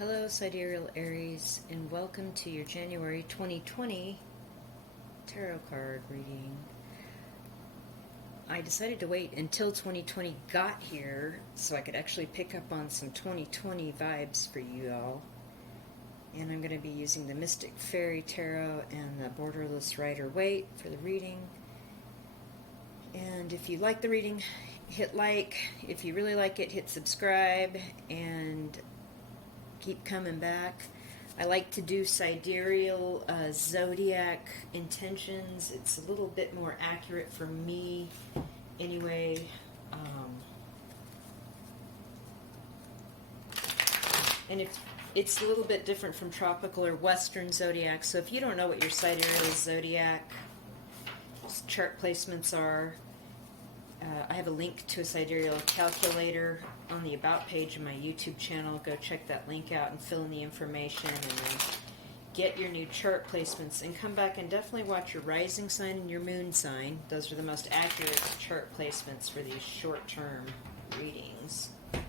Hello, Sidereal Aries, and welcome to your January 2020 tarot card reading. I decided to wait until 2020 got here so I could actually pick up on some 2020 vibes for you all. And I'm going to be using the Mystic Fairy Tarot and the Borderless Rider-Waite for the reading. And if you like the reading, hit like. If you really like it, hit subscribe and keep coming back. I like to do sidereal zodiac intentions. It's a little bit more accurate for me anyway. And it's a little bit different from tropical or western zodiac, so if you don't know what your sidereal zodiac chart placements are, I have a link to a sidereal calculator on the About page of my YouTube channel. Go check that link out and fill in the information and then get your new chart placements, and come back and definitely watch your rising sign and your moon sign. Those are the most accurate chart placements for these short-term readings. Oops.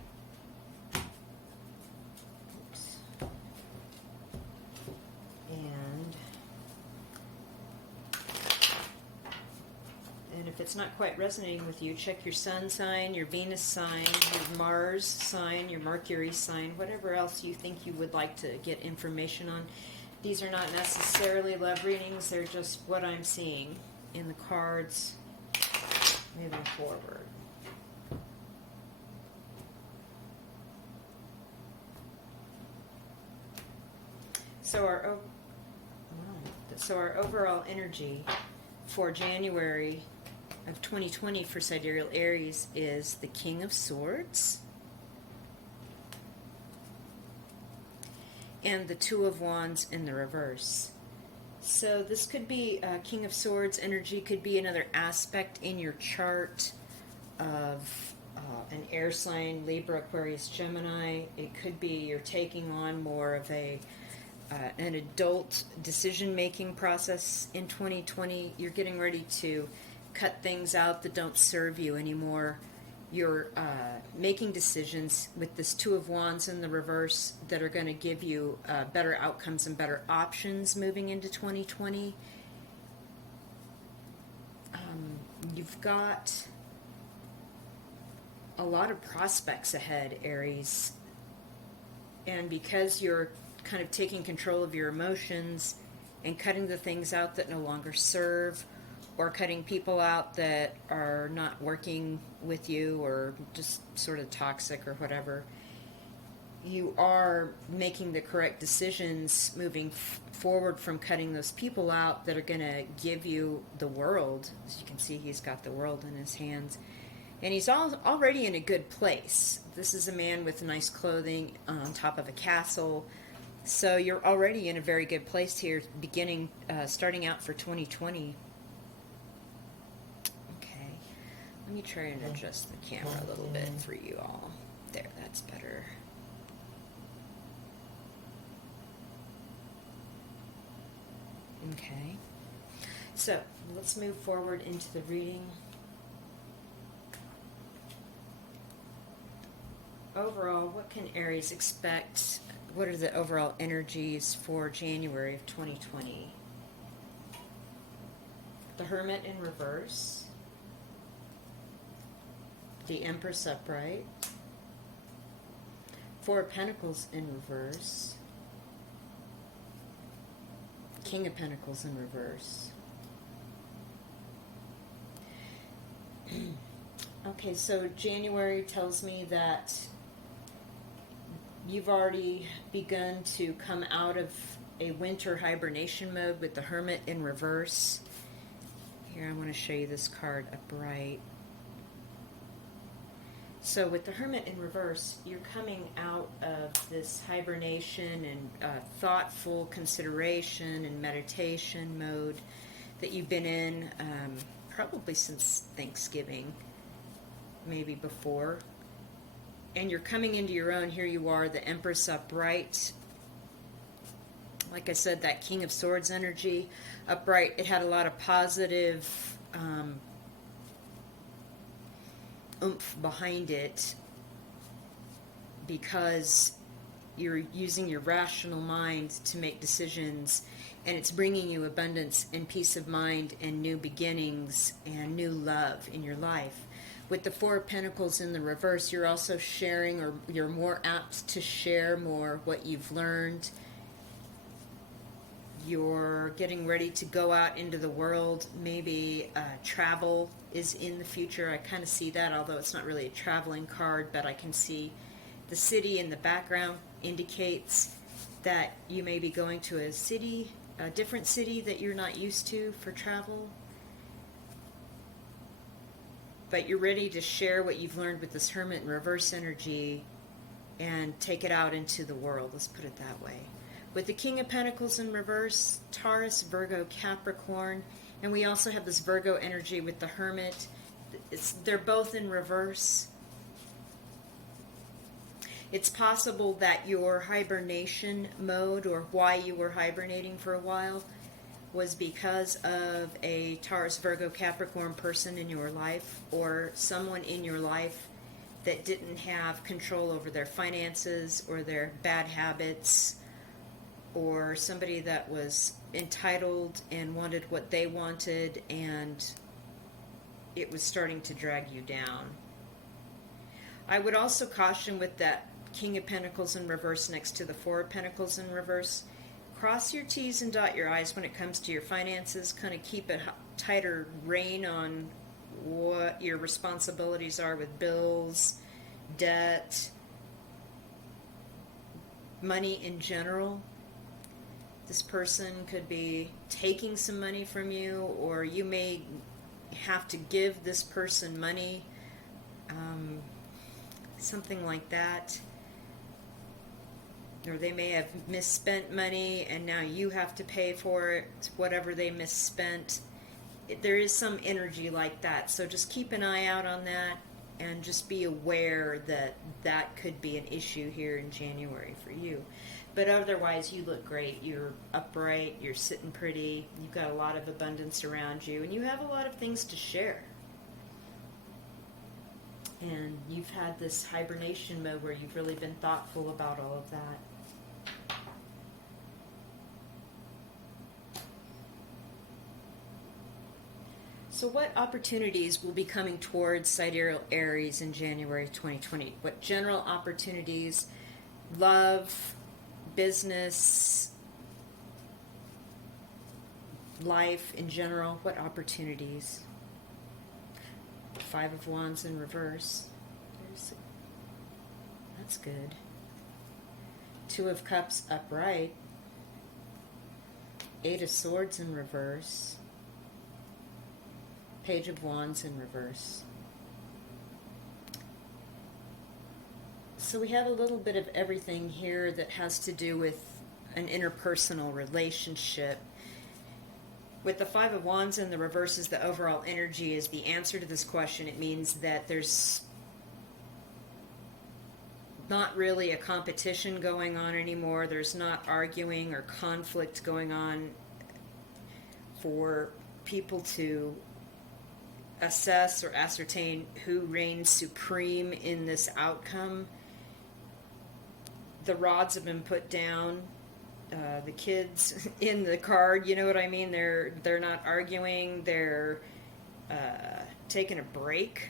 And if it's not quite resonating with you, check your sun sign, your Venus sign, your Mars sign, your Mercury sign, whatever else you think you would like to get information on. These are not necessarily love readings, they're just what I'm seeing in the cards moving forward. So our overall energy for January of 2020 for Sidereal Aries is the King of Swords and the Two of Wands in the reverse. So this could be King of Swords energy, could be another aspect in your chart of an air sign, Libra, Aquarius, Gemini. It could be you're taking on more of an adult decision-making process in 2020. You're getting ready to cut things out that don't serve you anymore. You're making decisions with this Two of Wands in the reverse that are going to give you better outcomes and better options moving into 2020. You've got a lot of prospects ahead, Aries. And because you're kind of taking control of your emotions and cutting the things out that no longer serve, or cutting people out that are not working with you or just sort of toxic or whatever, you are making the correct decisions moving forward from cutting those people out that are going to give you the world. As you can see, he's got the world in his hands. And he's already in a good place. This is a man with nice clothing on top of a castle. So you're already in a very good place here, starting out for 2020. Okay, let me try and adjust the camera a little bit for you all. There, that's better. Okay, so let's move forward into the reading. Overall, what can Aries expect? What are the overall energies for January of 2020? The Hermit in reverse, the Empress upright, Four of Pentacles in reverse, King of Pentacles in reverse. Okay, so January tells me that you've already begun to come out of a winter hibernation mode with the Hermit in reverse. Here, I want to show you this card upright. So with the Hermit in reverse, you're coming out of this hibernation and thoughtful consideration and meditation mode that you've been in probably since Thanksgiving, maybe before. And you're coming into your own. Here you are, the Empress upright. Like I said, that King of Swords energy upright, it had a lot of positive oomph behind it because you're using your rational mind to make decisions, and it's bringing you abundance and peace of mind and new beginnings and new love in your life. With the Four of Pentacles in the reverse, you're also sharing, or you're more apt to share more what you've learned. You're getting ready to go out into the world. Maybe travel is in the future. I kind of see that, although it's not really a traveling card, but I can see the city in the background indicates that you may be going to a city, a different city that you're not used to for travel. But you're ready to share what you've learned with this Hermit in reverse energy and take it out into the world. Let's put it that way. With the King of Pentacles in reverse, Taurus, Virgo, Capricorn, and we also have this Virgo energy with the Hermit. They're both in reverse. It's possible that your hibernation mode, or why you were hibernating for a while, was because of a Taurus, Virgo, Capricorn person in your life, or someone in your life that didn't have control over their finances or their bad habits, or somebody that was entitled and wanted what they wanted, and it was starting to drag you down. I would also caution with that King of Pentacles in reverse next to the Four of Pentacles in reverse, cross your T's and dot your I's when it comes to your finances. Kind of keep a tighter rein on what your responsibilities are with bills, debt, money in general. This person could be taking some money from you, or you may have to give this person money, something like that. Or they may have misspent money and now you have to pay for it, whatever they misspent. There is some energy like that, so just keep an eye out on that and just be aware that that could be an issue here in January for you. But otherwise, you look great. You're upright, you're sitting pretty, you've got a lot of abundance around you, and you have a lot of things to share. And you've had this hibernation mode where you've really been thoughtful about all of that. So what opportunities will be coming towards Sidereal Aries in January 2020? What general opportunities, love, business, life in general, what opportunities? Five of Wands in reverse. That's good. Two of Cups upright. Eight of Swords in reverse. Page of Wands in reverse. So we have a little bit of everything here that has to do with an interpersonal relationship. With the Five of Wands in the reverse as the overall energy is the answer to this question. It means that there's not really a competition going on anymore. There's not arguing or conflict going on for people to assess or ascertain who reigns supreme in this outcome. The rods have been put down. The kids in the card, you know what I mean? They're not arguing. They're taking a break.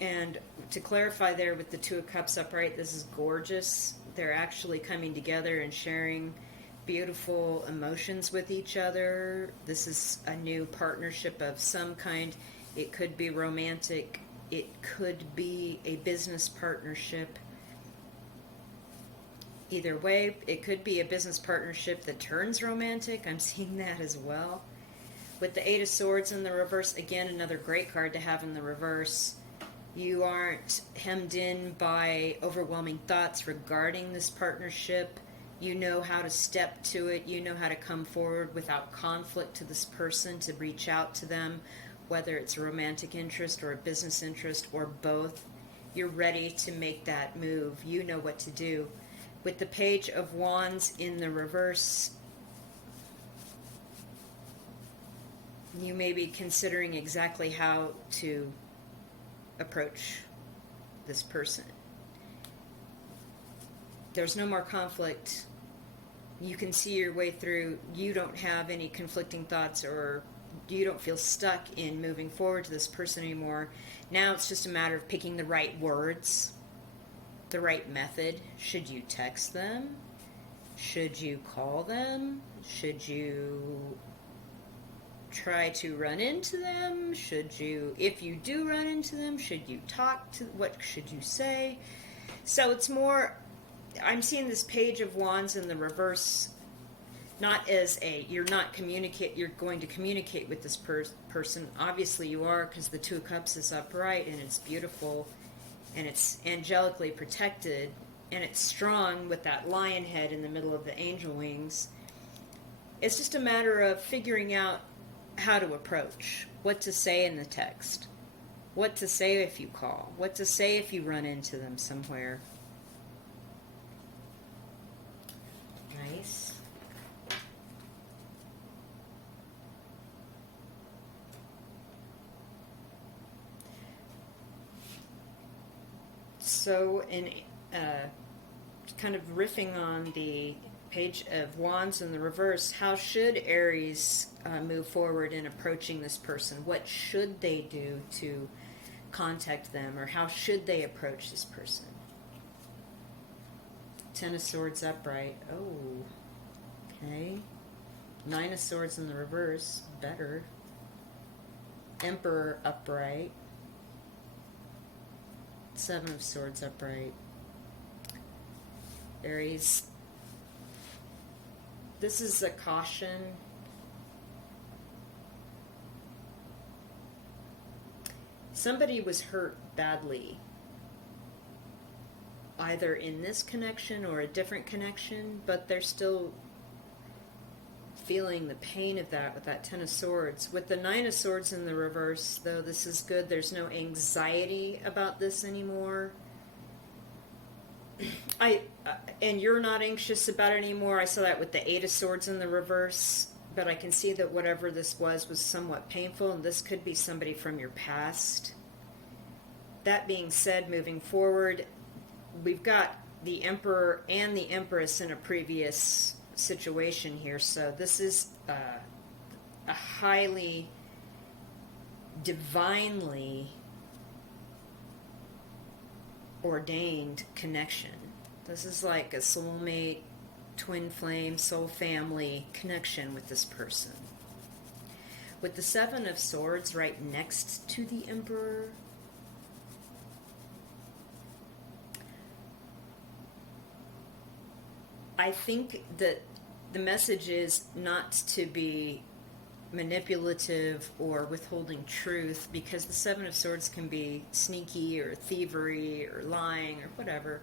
And to clarify there with the Two of Cups upright, this is gorgeous. They're actually coming together and sharing beautiful emotions with each other. This is a new partnership of some kind. It could be romantic. It could be a business partnership. Either way, it could be a business partnership that turns romantic. I'm seeing that as well. With the Eight of Swords in the reverse, again, another great card to have in the reverse. You aren't hemmed in by overwhelming thoughts regarding this partnership. You know how to step to it. You know how to come forward without conflict to this person, to reach out to them, whether it's a romantic interest or a business interest or both. You're ready to make that move. You know what to do. With the Page of Wands in the reverse, you may be considering exactly how to approach this person. There's no more conflict. You can see your way through. You don't have any conflicting thoughts, or you don't feel stuck in moving forward to this person anymore. Now it's just a matter of picking the right words, the right method. Should you text them? Should you call them? Should you try to run into them? Should you, if you do run into them, should you talk to, what should you say? So it's more, I'm seeing this Page of Wands in the reverse, not as a, you're going to communicate with this person. Obviously you are, because the Two of Cups is upright, and it's beautiful, and it's angelically protected, and it's strong with that lion head in the middle of the angel wings. It's just a matter of figuring out how to approach, what to say in the text, what to say if you call, what to say if you run into them somewhere. Nice. So, in kind of riffing on the Page of Wands in the reverse, how should Aries move forward in approaching this person? What should they do to contact them, or how should they approach this person? Ten of Swords upright. Oh, okay. Nine of Swords in the reverse. Better. Emperor upright. Seven of Swords upright. Aries, this is a caution. Somebody was hurt badly, either in this connection or a different connection, but they're still feeling the pain of that with that Ten of Swords. With the Nine of Swords in the reverse, though, this is good. There's no anxiety about this anymore. And you're not anxious about it anymore. I saw that with the Eight of Swords in the reverse, but I can see that whatever this was somewhat painful, and this could be somebody from your past. That being said, moving forward, we've got the Emperor and the Empress in a previous situation here, so this is a highly divinely ordained connection. This is like a soulmate, twin flame, soul family connection with this person. With the Seven of Swords right next to the Emperor, I think that the message is not to be manipulative or withholding truth, because the Seven of Swords can be sneaky or thievery or lying or whatever.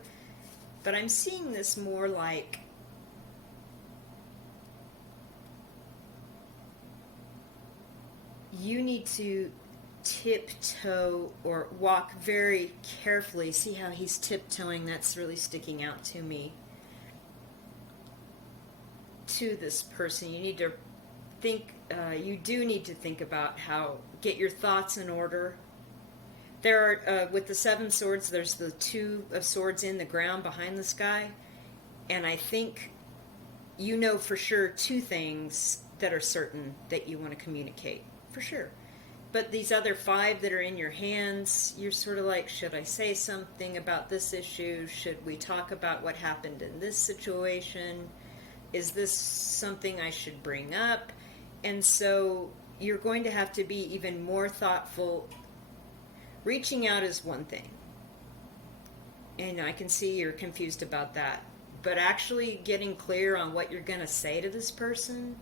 But I'm seeing this more like you need to tiptoe or walk very carefully. See how he's tiptoeing? That's really sticking out to me. To this person, you need to think, you do need to think about how, get your thoughts in order. There are, with the Seven Swords, there's the Two of Swords in the ground behind this guy, and I think you know for sure two things that are certain that you want to communicate, for sure. But these other five that are in your hands, you're sort of like, should I say something about this issue? Should we talk about what happened in this situation? Is this something I should bring up? And so you're going to have to be even more thoughtful. Reaching out is one thing, and I can see you're confused about that. But actually getting clear on what you're going to say to this person,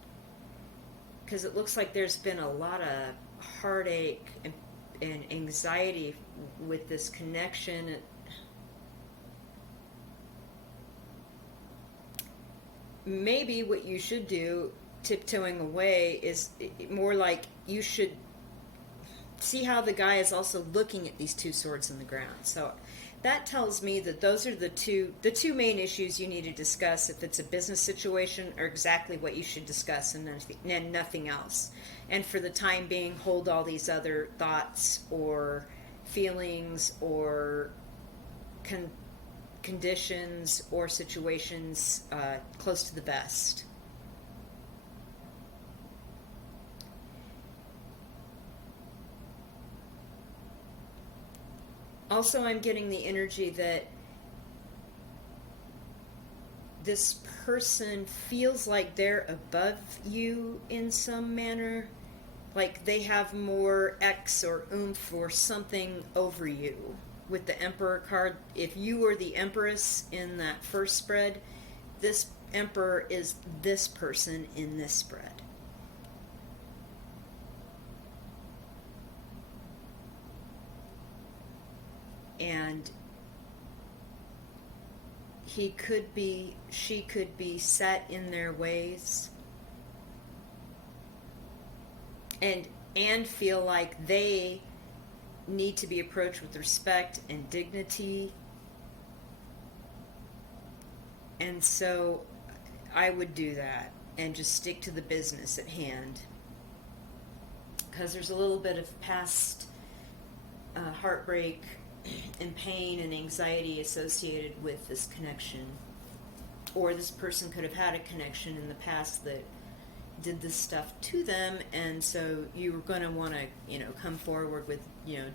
because it looks like there's been a lot of heartache and anxiety with this connection. Maybe what you should do, tiptoeing away, is more like you should see how the guy is also looking at these two swords in the ground. So that tells me that those are the two main issues you need to discuss if it's a business situation, or exactly what you should discuss, and nothing else. And for the time being, hold all these other thoughts or feelings or conditions or situations close to the best. Also, I'm getting the energy that this person feels like they're above you in some manner, like they have more X or oomph or something over you. With the Emperor card, if you were the Empress in that first spread, this Emperor is this person in this spread. And she could be set in their ways and feel like they need to be approached with respect and dignity. And so I would do that and just stick to the business at hand, because there's a little bit of past heartbreak and pain and anxiety associated with this connection. Or this person could have had a connection in the past that did this stuff to them, and so you're going to want to, come forward with,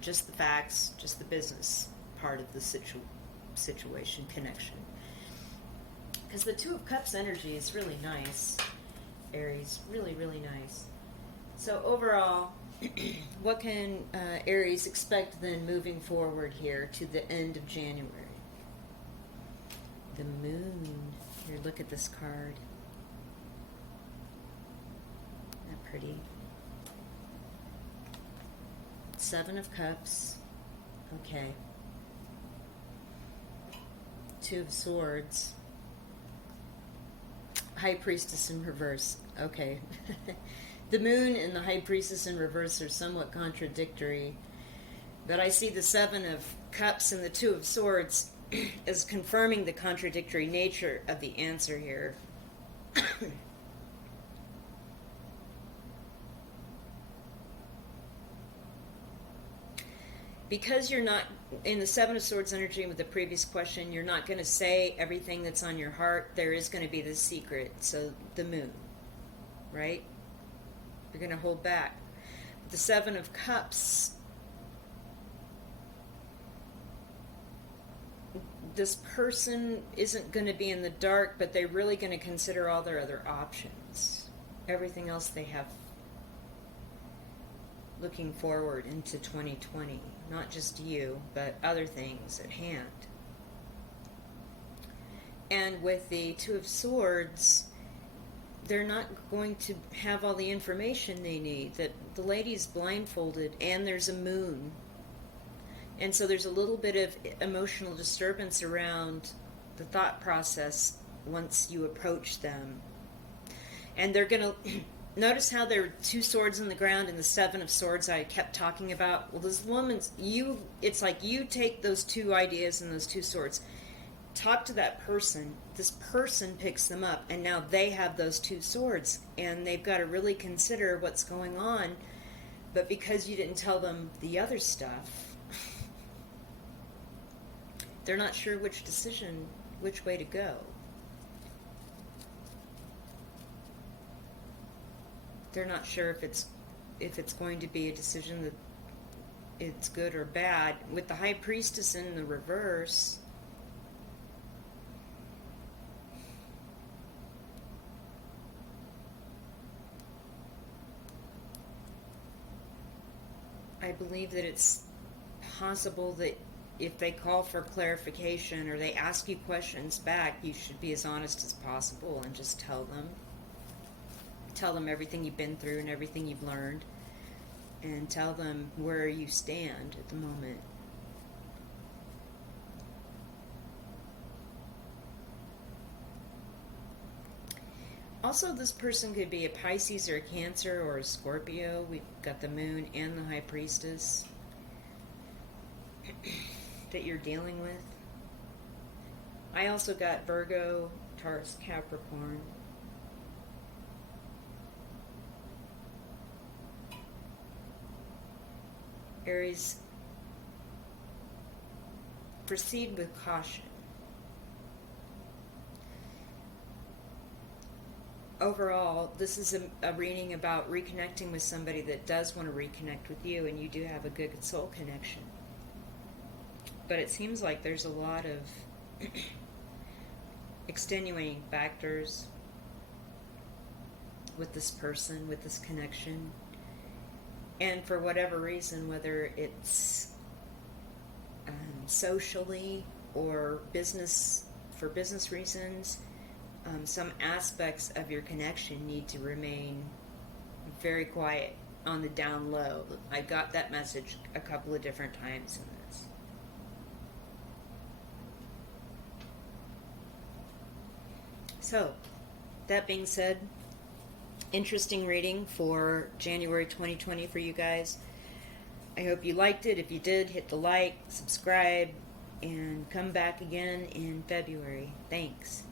just the facts, just the business part of the situation, connection. Because the Two of Cups energy is really nice, Aries, really, really nice. So overall, what can Aries expect then moving forward here to the end of January? The Moon. Here, look at this card. Isn't that pretty? Seven of Cups. Okay. Two of Swords. High Priestess in reverse. Okay. The Moon and the High Priestess in reverse are somewhat contradictory, but I see the Seven of Cups and the Two of Swords as confirming the contradictory nature of the answer here. Because you're not in the Seven of Swords energy with the previous question, you're not going to say everything that's on your heart. There is going to be the secret. So the Moon, right? You're going to hold back. The Seven of Cups, this person isn't going to be in the dark, but they're really going to consider all their other options. Everything else they have looking forward into 2020. Not just you, but other things at hand. And with the Two of Swords, they're not going to have all the information they need. That the lady's blindfolded, and there's a moon. And so there's a little bit of emotional disturbance around the thought process once you approach them. And they're going to... Notice how there are two swords in the ground and the Seven of Swords I kept talking about? Well, this woman's... It's like you take those two ideas and those two swords, talk to that person, this person picks them up, and now they have those two swords, and they've got to really consider what's going on. But because you didn't tell them the other stuff, they're not sure which way to go. They're not sure if it's going to be a decision that it's good or bad. With the High Priestess in the reverse, I believe that it's possible that if they call for clarification or they ask you questions back, you should be as honest as possible and just tell them everything you've been through and everything you've learned, and tell them where you stand at the moment. Also, this person could be a Pisces or a Cancer or a Scorpio. We've got the Moon and the High Priestess that you're dealing with. I also got Virgo, Taurus, Capricorn. Aries, proceed with caution. overall, this is a reading about reconnecting with somebody that does want to reconnect with you, and you do have a good soul connection. But it seems like there's a lot of extenuating factors with this person, with this connection. And for whatever reason, whether it's socially or for business reasons, some aspects of your connection need to remain very quiet, on the down low. I got that message a couple of different times in this. So, that being said, interesting reading for January 2020 for you guys. I hope you liked it. If you did, hit the like, subscribe, and come back again in February. Thanks.